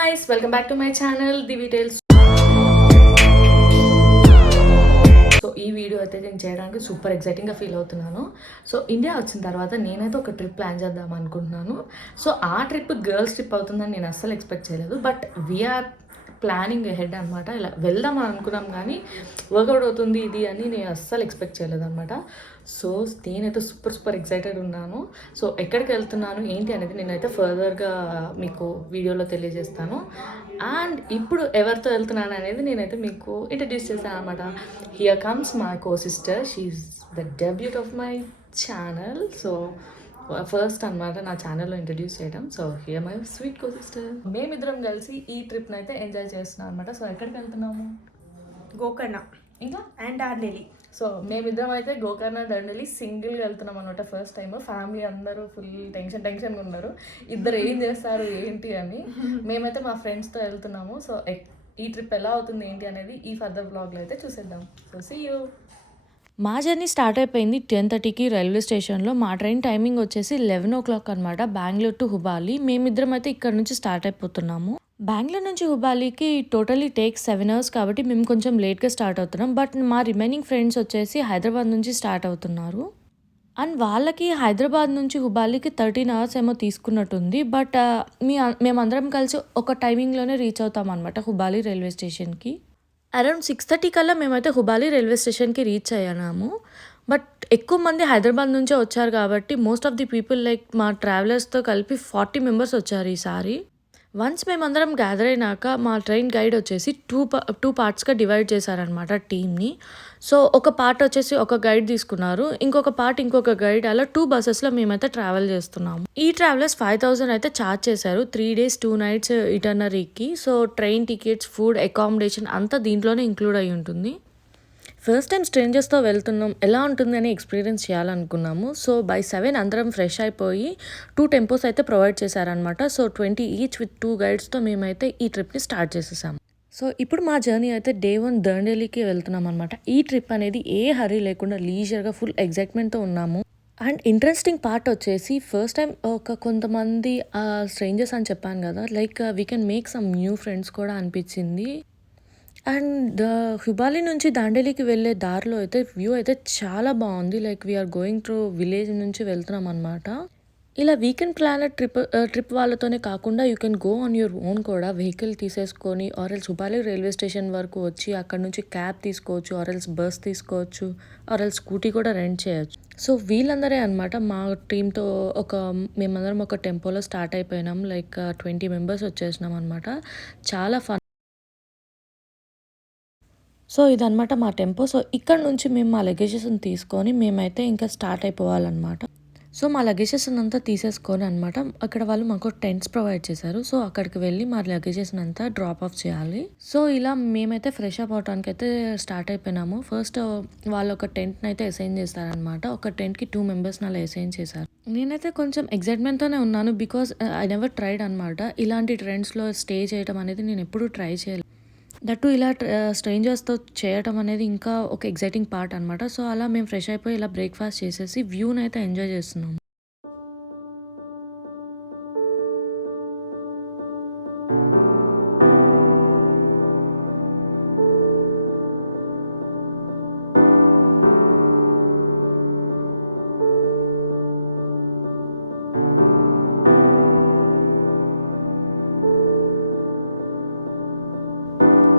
guys, welcome back to my channel Divi Tales. So ఈ video అయితే నేను చేయడానికి సూపర్ ఎక్సైటింగ్గా ఫీల్ అవుతున్నాను. సో ఇండియా వచ్చిన తర్వాత నేనైతే ఒక ట్రిప్ ప్లాన్ చేద్దాం అనుకుంటున్నాను. సో ఆ ట్రిప్ గర్ల్స్ ట్రిప్ అవుతుందని నేను అస్సలు ఎక్స్పెక్ట్ చేయలేదు. బట్ వీఆర్ ప్లానింగ్ హెడ్ అనమాట. ఇలా వెళ్దాం అనుకున్నాం కానీ వర్కౌట్ అవుతుంది ఇది అని నేను అస్సలు ఎక్స్పెక్ట్ చేయలేదు అనమాట. సో నేనైతే సూపర్ ఎక్సైటెడ్ ఉన్నాను. సో ఎక్కడికి వెళ్తున్నాను ఏంటి అనేది నేనైతే ఫర్దర్గా మీకు వీడియోలో తెలియజేస్తాను. అండ్ ఇప్పుడు ఎవరితో వెళ్తున్నాను అనేది నేనైతే మీకు ఇంట్రడ్యూస్ చేశాను అనమాట. Here comes my co sister. She's the debut of my channel. So first అనమాట నా ఛానల్లో ఇంట్రడ్యూస్ చేయడం. So here my sweet co sister. మేమిద్దరం కలిసి ఈ ట్రిప్ని అయితే ఎంజాయ్ చేస్తున్నాం అనమాట. సో ఎక్కడికి వెళ్తున్నాము? గోకర్ణ ఇంకా అండ్ డార్డెలి. సో మేమిద్దరం అయితే గోకర్ణ దండలి సింగిల్గా వెళ్తున్నాం అనమాట. ఫస్ట్ టైం ఫ్యామిలీ అందరూ ఫుల్ టెన్షన్గా ఉన్నారు, ఇద్దరు ఏం చేస్తారు ఏంటి అని. మేమైతే మా ఫ్రెండ్స్తో వెళ్తున్నాము. సో ఈ ట్రిప్ ఎలా అవుతుంది ఏంటి అనేది ఈ ఫర్దర్ బ్లాగ్లో అయితే చూసేద్దాం. So see you. మా జర్నీ స్టార్ట్ అయిపోయింది 10:30కి రైల్వే స్టేషన్లో. మా ట్రైన్ టైమింగ్ వచ్చేసి 11 o'clock అనమాట, బెంగళూరు టు హుబాలి. మేమిద్దరం అయితే ఇక్కడ నుంచి స్టార్ట్ అయిపోతున్నాము. బెంగళూరు నుంచి హుబాలీకి టోటలీ టేక్ 7 hours కాబట్టి మేము కొంచెం లేట్గా స్టార్ట్ అవుతున్నాం. బట్ మా రిమైనింగ్ ఫ్రెండ్స్ వచ్చేసి హైదరాబాద్ నుంచి స్టార్ట్ అవుతున్నారు. అండ్ వాళ్ళకి హైదరాబాద్ నుంచి హుబాలీకి 13 hours ఏమో తీసుకున్నట్టుంది. బట్ మేమందరం కలిసి ఒక టైమింగ్లోనే రీచ్ అవుతాం అనమాట హుబాలీ రైల్వే స్టేషన్కి. అరౌండ్ 6:30 కల్లా మేమైతే హుబాలీ రైల్వే స్టేషన్కి రీచ్ అయ్యాము. బట్ ఎక్కువ మంది హైదరాబాద్ నుంచే వచ్చారు కాబట్టి most of the people like మా ట్రావెలర్స్తో కలిపి 40 members వచ్చారు ఈసారి. వన్స్ మేమందరం గ్యాదర్ అయినాక మా ట్రైన్ గైడ్ వచ్చేసి టూ పార్ట్స్గా డివైడ్ చేశారనమాట టీమ్ని. సో ఒక పార్ట్ వచ్చేసి ఒక గైడ్ తీసుకున్నారు, ఇంకొక పార్ట్ ఇంకొక గైడ్. అలా 2 buses మేమైతే ట్రావెల్ చేస్తున్నాము. ఈ ట్రావెలర్స్ 5,000 అయితే ఛార్జ్ చేశారు 3 days 2 nights ఇటర్నరీకి. So train tickets, food, accommodation అంతా దీంట్లోనే ఇంక్లూడ్ అయి ఉంటుంది. ఫస్ట్ టైం స్ట్రేంజర్స్తో వెళ్తున్నాం, ఎలా ఉంటుంది అని ఎక్స్పీరియన్స్ చేయాలనుకున్నాము. సో బై 7 అందరం ఫ్రెష్ అయిపోయి 2 tempos అయితే ప్రొవైడ్ చేశారనమాట. సో 20 each విత్ 2 guidesతో మేమైతే ఈ ట్రిప్ని స్టార్ట్ చేసేసాము. సో ఇప్పుడు మా జర్నీ అయితే Day 1 దండేలికి వెళ్తున్నాం అనమాట. ఈ ట్రిప్ అనేది ఏ హరీ లేకుండా లీజర్గా ఫుల్ ఎగ్జైట్మెంట్తో ఉన్నాము. అండ్ ఇంట్రెస్టింగ్ పార్ట్ వచ్చేసి ఫస్ట్ టైం కొంతమంది స్ట్రేంజర్స్ అని చెప్పాను కదా, like we can make some new friends కూడా అనిపించింది. అండ్ హుబాలీ నుంచి దాండేలికి వెళ్ళే దారిలో అయితే వ్యూ అయితే చాలా బాగుంది. Like we're going through village నుంచి వెళ్తున్నాం అనమాట. ఇలా వీకెండ్ ప్లానర్ ట్రిప్ వాళ్ళతోనే కాకుండా you can go on your own కూడా. వెహికల్ తీసేసుకొని ఆర్ఎల్స్ హుబాలీ రైల్వే స్టేషన్ వరకు వచ్చి అక్కడ నుంచి క్యాబ్ తీసుకోవచ్చు, ఆర్ఎల్స్ బస్ తీసుకోవచ్చు, ఆర్ఎల్స్ స్కూటీ కూడా రెంట్ చేయొచ్చు. సో వీళ్ళందరే అనమాట మా టీంతో మేమందరం ఒక టెంపోలో స్టార్ట్ అయిపోయినాం. లైక్ 20 members వచ్చేసినాం అనమాట. చాలా ఫన్. సో ఇదనమాట మా టెంపో. సో ఇక్కడ నుంచి మేము మా లగేజెస్ని తీసుకొని మేమైతే ఇంకా స్టార్ట్ అయిపోవాలన్నమాట. సో మా లగేజెస్ అంతా తీసేసుకొని అనమాట అక్కడ వాళ్ళు మాకు టెంట్స్ ప్రొవైడ్ చేశారు. సో అక్కడికి వెళ్ళి మా లగేజెస్ని అంతా డ్రాప్ ఆఫ్ చేయాలి. సో ఇలా మేమైతే ఫ్రెష్ అప్ అవడానికి అయితే స్టార్ట్ అయిపోయినాము. ఫస్ట్ వాళ్ళు ఒక టెంట్ని అయితే అసైన్ చేస్తారనమాట. ఒక టెంట్కి 2 members అలా అసైన్ చేశారు. నేనైతే కొంచెం ఎక్సైట్మెంట్తోనే ఉన్నాను బికాస్ ఐ నెవర్ ట్రైడ్ అనమాట. ఇలాంటి ట్రెండ్స్లో స్టే చేయడం అనేది నేను ఎప్పుడూ ట్రై చేయలేదు. దట్టు ఇలా స్ట్రేంజర్స్తో చేయటం అనేది ఇంకా ఒక ఎగ్జైటింగ్ పార్ట్ అనమాట. సో అలా మేము ఫ్రెష్ అయిపోయి ఇలా బ్రేక్ఫాస్ట్ చేసేసి వ్యూని అయితే ఎంజాయ్ చేస్తున్నాము.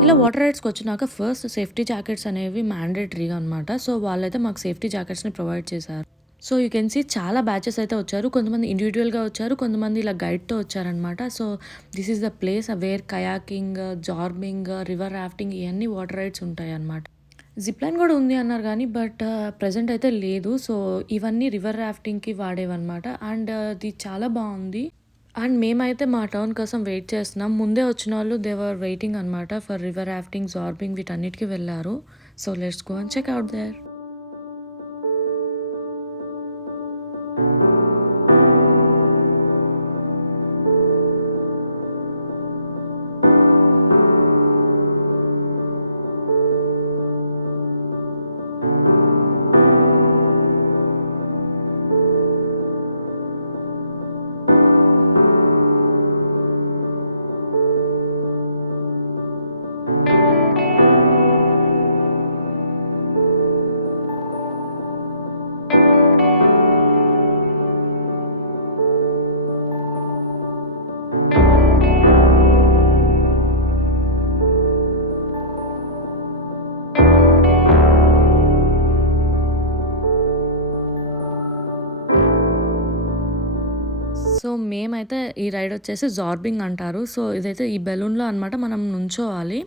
ఇలా వాటర్ రైడ్స్కి వచ్చినాక ఫస్ట్ సేఫ్టీ జాకెట్స్ అనేవి మ్యాండేటరీగా అనమాట. సో వాళ్ళైతే మాకు సేఫ్టీ జాకెట్స్ని ప్రొవైడ్ చేశారు. సో యూ కెన్ సీ చాలా బ్యాచెస్ అయితే వచ్చారు. కొంతమంది ఇండివిజువల్గా వచ్చారు, కొంతమంది ఇలా గైడ్తో వచ్చారనమాట. So this is the place where kayaking, zorbing, river rafting ఇవన్నీ వాటర్ రైడ్స్ ఉంటాయి అన్నమాట. జిప్లైన్ కూడా ఉంది అన్నారు కానీ బట్ ప్రజెంట్ అయితే లేదు. సో ఇవన్నీ రివర్ రాఫ్టింగ్కి వాడేవన్నమాట. అండ్ ఇది చాలా బాగుంది. అండ్ మేమైతే మా టర్న్ కోసం వెయిట్ చేస్తున్నాం. ముందే వచ్చిన వాళ్ళు దేవర్ వెయిటింగ్ అనమాట ఫర్ రివర్ రాఫ్టింగ్, జార్బింగ్ వీటన్నిటికీ వెళ్ళారు. So let's go and check out there. మేమైతే ఈ రైడ్ వచ్చేసి జార్బింగ్ అంటారు. సో ఇదైతే ఈ బెలూన్లో అనమాట మనం నుంచోవాలి.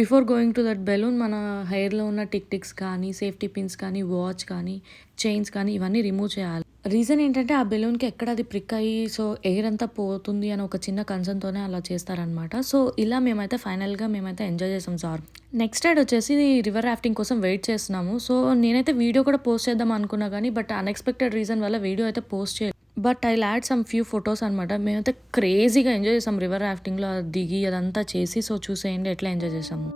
Before going to that balloon మన హెయిర్లో ఉన్న టిక్స్ కానీ, సేఫ్టీ పిన్స్ కానీ, వాచ్ కానీ, చైన్స్ కానీ ఇవన్నీ రిమూవ్ చేయాలి. రీజన్ ఏంటంటే ఆ బెలూన్కి ఎక్కడ అది ప్రిక్ అయ్యి సో ఎయిర్ అంతా పోతుంది అని ఒక చిన్న కన్సర్న్తోనే అలా చేస్తారనమాట. సో ఇలా మేమైతే ఫైనల్గా ఎంజాయ్ చేసాం జార్బ్. నెక్స్ట్ రైడ్ వచ్చేసి రివర్ రాఫ్టింగ్ కోసం వెయిట్ చేస్తున్నాము. సో నేనైతే వీడియో కూడా పోస్ట్ చేద్దాం అనుకున్నా కానీ బట్ అన్ఎక్స్పెక్టెడ్ రీజన్ వల్ల వీడియో అయితే పోస్ట్ చేయలేదు. But I add some few photos అనమాట. మేమైతే క్రేజీగా ఎంజాయ్ చేసాం రివర్ రాఫ్టింగ్లో దిగి అదంతా చేసి. సో చూసేయండి ఎట్లా ఎంజాయ్ చేసాము.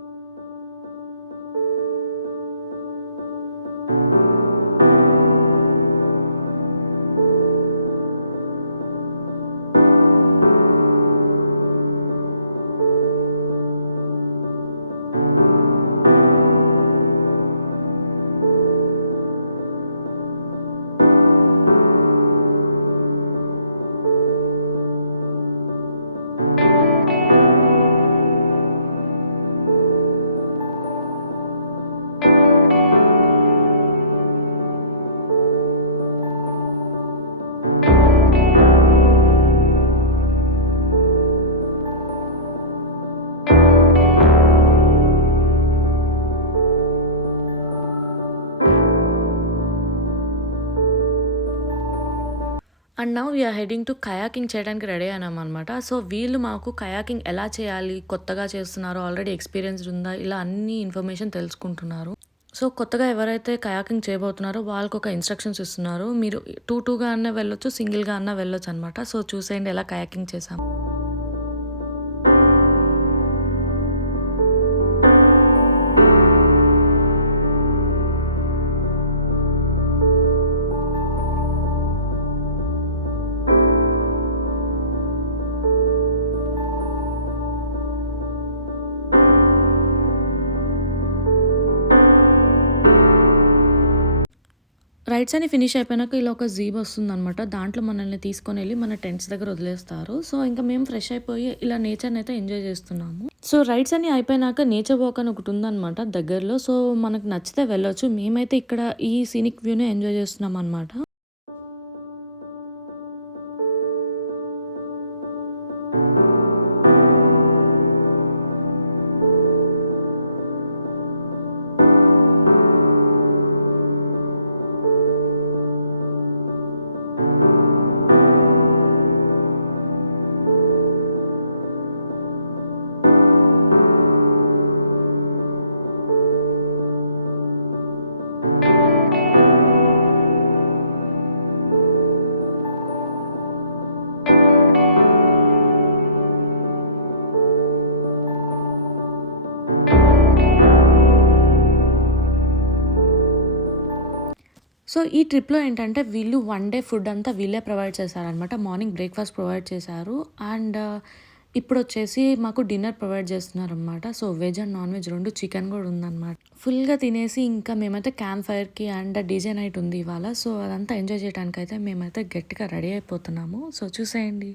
And now we're heading to kayaking చేయడానికి రెడీ అయినాం అనమాట. సో వీళ్ళు మాకు కయాకింగ్ ఎలా చేయాలి, కొత్తగా చేస్తున్నారు, ఆల్రెడీ ఎక్స్పీరియన్స్డ్ ఉందా, ఇలా అన్ని ఇన్ఫర్మేషన్ తెలుసుకుంటున్నారు. సో కొత్తగా ఎవరైతే కయాకింగ్ చేయబోతున్నారో వాళ్ళకి ఒక ఇన్స్ట్రక్షన్స్ ఇస్తున్నారు. మీరు 2-2గా అన్నా వెళ్ళొచ్చు, సింగిల్గా అన్నా వెళ్ళొచ్చు అనమాట. సో చూసేయండి ఎలా కయాకింగ్ చేసాం. రైడ్స్ అని ఫినిష్ అయిపోయినాక ఇలా ఒక జీప్ వస్తుందనమాట. దాంట్లో మనల్ని తీసుకొని వెళ్ళి మన టెంట్స్ దగ్గర వదిలేస్తారు. సో ఇంకా మేము ఫ్రెష్ అయిపోయి ఇలా నేచర్ని అయితే ఎంజాయ్ చేస్తున్నాము. సో రైడ్స్ అన్ని అయిపోయినాక నేచర్ వాక్ అని ఒకటి ఉందన్నమాట దగ్గరలో. సో మనకు నచ్చితే వెళ్ళొచ్చు. మేమైతే ఇక్కడ ఈ సీనిక్ వ్యూని ఎంజాయ్ చేస్తున్నాం అనమాట. సో ఈ ట్రిప్లో ఏంటంటే వీళ్ళు 1 డే ఫుడ్ అంతా వీళ్ళే ప్రొవైడ్ చేశారనమాట. మార్నింగ్ బ్రేక్ఫాస్ట్ ప్రొవైడ్ చేశారు. అండ్ ఇప్పుడు వచ్చేసి మాకు డిన్నర్ ప్రొవైడ్ చేస్తున్నారనమాట. So veg and non veg 2 chicken కూడా ఉందన్నమాట. ఫుల్గా తినేసి ఇంకా మేమైతే క్యాంప్ ఫైర్కి అండ్ డీజే నైట్ ఉంది ఇవాళ. సో అదంతా ఎంజాయ్ చేయడానికి అయితే మేమైతే గట్టిగా రెడీ అయిపోతున్నాము. సో చూసేయండి.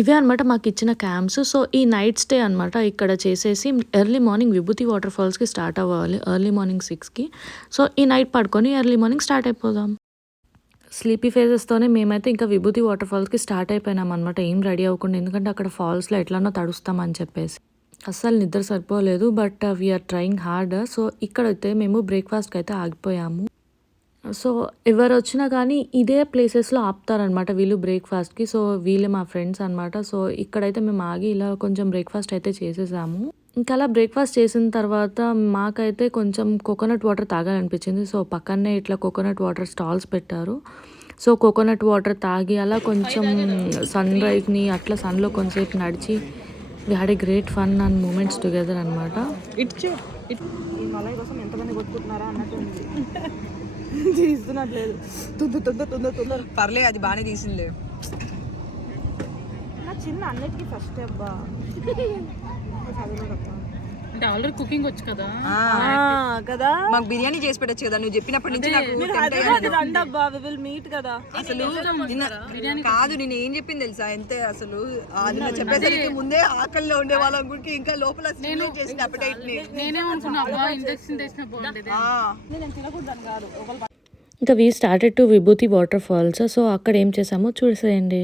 ఇవే అనమాట మాకు ఇచ్చిన క్యాంప్స్. సో ఈ నైట్ స్టే అనమాట ఇక్కడ చేసేసి ఎర్లీ మార్నింగ్ విభూతి వాటర్ ఫాల్స్కి స్టార్ట్ అవ్వాలి ఎర్లీ మార్నింగ్ 6కి. సో ఈ నైట్ పడుకొని ఎర్లీ మార్నింగ్ స్టార్ట్ అయిపోదాం. స్లీపీ ఫేజెస్తోనే మేమైతే ఇంకా విభూతి వాటర్ ఫాల్స్కి స్టార్ట్ అయిపోయినాం అనమాట. ఏం రెడీ అవ్వకుండా, ఎందుకంటే అక్కడ ఫాల్స్లో ఎట్లనో తడుస్తామని చెప్పేసి అస్సలు నిద్ర సరిపోలేదు. But we're trying hard. So ఇక్కడైతే మేము బ్రేక్ఫాస్ట్కి అయితే ఆగిపోయాము. సో ఎవరు వచ్చినా కానీ ఇదే ప్లేసెస్లో ఆపుతారనమాట వీళ్ళు బ్రేక్ఫాస్ట్కి. సో వీళ్ళు మా ఫ్రెండ్స్ అనమాట. సో ఇక్కడైతే మేము ఆగి ఇలా కొంచెం బ్రేక్ఫాస్ట్ అయితే చేసేసాము. ఇంకా అలా బ్రేక్ఫాస్ట్ చేసిన తర్వాత మాకైతే కొంచెం కోకోనట్ వాటర్ తాగాలనిపించింది. సో పక్కనే ఇట్లా కోకోనట్ వాటర్ స్టాల్స్ పెట్టారు. సో కోకోనట్ వాటర్ తాగి అలా కొంచెం సన్ రైజ్ని అట్లా సన్లో కొంచెంసేపు నడిచి we had a great fun and moments together అనమాట. ఈ మలై కోసం ఎంతమంది కొట్టుకుంటున్నారా అన్నట్టు ఉంది. తీస్తున్నట్లేదు. తొందర పర్లే, అది బాగానే తీసిందిలే. నా చిన్న అన్నిటికీ ఫస్ట్ అబ్బా. అంటే ఆల్రెడీ కుకింగ్ వచ్చు కదా కదా, మాకు బిర్యానీ చేసి పెట్టచ్చు కదా, నువ్వు చెప్పినప్పటి నుంచి నాకు మీరు tempt హైదరాబాద్ అయ్యాను. రండి అబ్బా, వి విల్ మీట్ కదా. అసలు కాదు, నేను ఏం చెప్పింది తెలుసా, అంతే అసలు అది నా చెప్పేసరికి ముందే ఆకలిలో ఉండే వాళ్ళ గురికి ఇంకా లోపల stimulate చేసిన appetite ని. నేనే అనుకున్నా ఇంజక్షన్ తెచ్చిన బాగుండేది. నేను తినకూడదని కాదు, ఒకళ్ళు ఇంకా వీ స్టార్టెడ్ టు విభూతి వాటర్ ఫాల్స్. సో అక్కడ ఏం చేసామో చూసేయండి.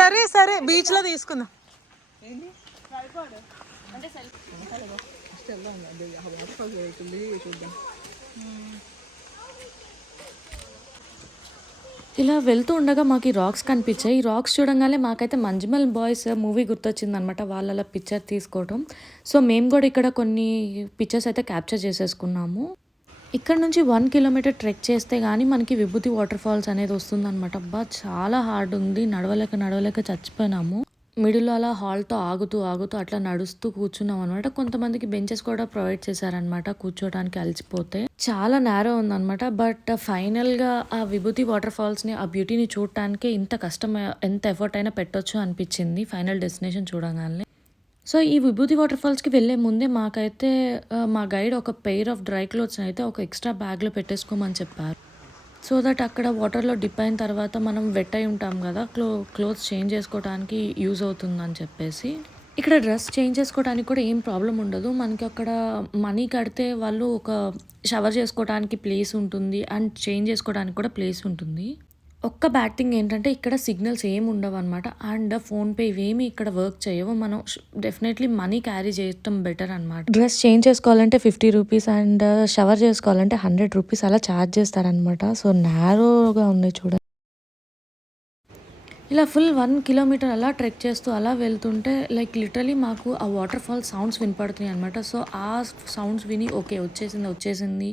సరే సరే బీచ్ లో తీసుకుందాం. ఇలా వెళ్తూ ఉండగా మాకు ఈ రాక్స్ కనిపించాయి. ఈ రాక్స్ చూడంగానే మాకైతే మంజుమల్ బాయ్స్ మూవీ గుర్తొచ్చింది అనమాట, వాళ్ళ పిక్చర్ తీసుకోవడం. సో మేము కూడా ఇక్కడ కొన్ని పిక్చర్స్ అయితే క్యాప్చర్ చేసేసుకున్నాము. ఇక్కడ నుంచి 1 కిలోమీటర్ ట్రెక్ చేస్తే కానీ మనకి విభూతి వాటర్ ఫాల్స్ అనేది వస్తుందన్నమాట. అబ్బా చాలా హార్డ్ ఉంది, నడవలేక చచ్చిపోయినాము. మిడిల్లో అలా హాల్తో ఆగుతూ అట్లా నడుస్తూ కూర్చున్నాం అనమాట. కొంతమందికి బెంచెస్ కూడా ప్రొవైడ్ చేశారనమాట కూర్చోడానికి అలసిపోతే. చాలా నేరో ఉందన్నమాట. బట్ ఫైనల్గా ఆ విభూతి వాటర్ ఫాల్స్ని, ఆ బ్యూటీని చూడటానికి ఇంత కష్టం, ఎంత ఎఫర్ట్ అయినా పెట్టొచ్చు అనిపించింది ఫైనల్ డెస్టినేషన్ చూడగానే. సో ఈ విభూతి వాటర్ ఫాల్స్కి వెళ్ళే ముందే మాకైతే మా గైడ్ ఒక పెయిర్ ఆఫ్ డ్రై క్లోత్స్ని అయితే ఒక ఎక్స్ట్రా బ్యాగ్లో పెట్టేసుకోమని చెప్పారు. సో దట్ అక్కడ వాటర్లో డిప్ అయిన తర్వాత మనం వెట్ అయి ఉంటాం కదా, క్లోత్స్ చేంజ్ చేసుకోవడానికి యూజ్ అవుతుందని చెప్పేసి. ఇక్కడ డ్రెస్ చేంజ్ చేసుకోవడానికి కూడా ఏం ప్రాబ్లం ఉండదు. మనకి అక్కడ మనీ కడితే వాళ్ళు ఒక షవర్ చేసుకోవడానికి ప్లేస్ ఉంటుంది అండ్ చేంజ్ చేసుకోవడానికి కూడా ప్లేస్ ఉంటుంది. ఒక్క బ్యాడ్ థింగ్ ఏంటంటే ఇక్కడ సిగ్నల్స్ ఏమి ఉండవు అనమాట. అండ్ ఫోన్పే ఇవేమి ఇక్కడ వర్క్ చేయవు. మనం డెఫినెట్లీ మనీ క్యారీ చేయటం బెటర్ అనమాట. డ్రెస్ చేంజ్ చేసుకోవాలంటే 50 రూపీస్ అండ్ షవర్ చేసుకోవాలంటే 100 రూపీస్ అలా ఛార్జ్ చేస్తారనమాట. సో నేరోగా ఉంది చూడండి. ఇలా ఫుల్ 1 కిలోమీటర్ అలా ట్రెక్ చేస్తూ అలా వెళ్తుంటే లైక్ లిటరలీ మాకు ఆ వాటర్ ఫాల్ సౌండ్స్ వినపడుతున్నాయి అనమాట. సో ఆ సౌండ్స్ విని ఓకే వచ్చేసింది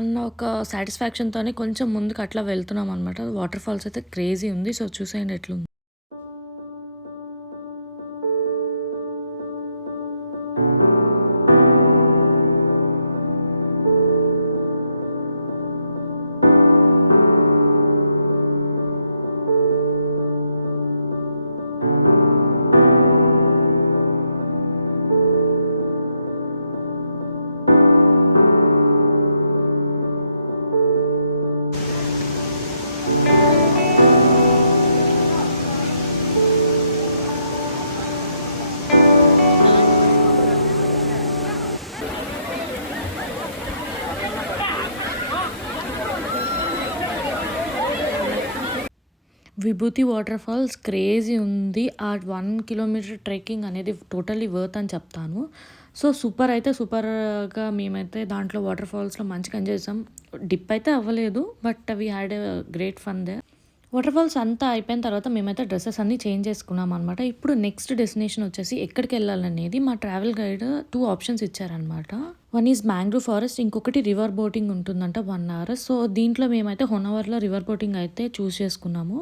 అన్న ఒక సాటిస్ఫాక్షన్తోనే కొంచెం ముందుకు అట్లా వెళ్తున్నాం అనమాట. వాటర్ ఫాల్స్ అయితే క్రేజీ ఉంది. సో చూసేయండి ఎట్లుంది. విభూతి వాటర్ ఫాల్స్ క్రేజీ ఉంది. ఆ 1 కిలోమీటర్ ట్రెక్కింగ్ అనేది టోటల్లీ వర్త్ అని చెప్తాను. సో సూపర్గా మేమైతే దాంట్లో వాటర్ ఫాల్స్లో మంచిగా ఎంజాయ్ చేసాం. డిప్ అయితే అవ్వలేదు, but we had a great fun they. Waterfalls అంతా అయిపోయిన తర్వాత మేమైతే డ్రెస్సెస్ అన్నీ చేంజ్ చేసుకున్నాం అనమాట. ఇప్పుడు నెక్స్ట్ డెస్టినేషన్ వచ్చేసి ఎక్కడికి వెళ్ళాలనేది మా ట్రావెల్ గైడ్ 2 ఆప్షన్స్ ఇచ్చారనమాట. వన్ ఈజ్ మ్యాంగ్రూవ్ ఫారెస్ట్, ఇంకొకటి రివర్ బోటింగ్ ఉంటుందంట 1 అవర్. సో దీంట్లో మేమైతే హోనావర్లో రివర్ బోటింగ్ అయితే చూస్ చేసుకున్నాము.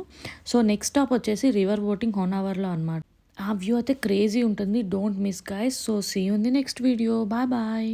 సో నెక్స్ట్ స్టాప్ వచ్చేసి రివర్ బోటింగ్ హోనావర్లో అనమాట. ఆ వ్యూ అయితే క్రేజీ ఉంటుంది. Don't miss guys. So see you in the next video. Bye.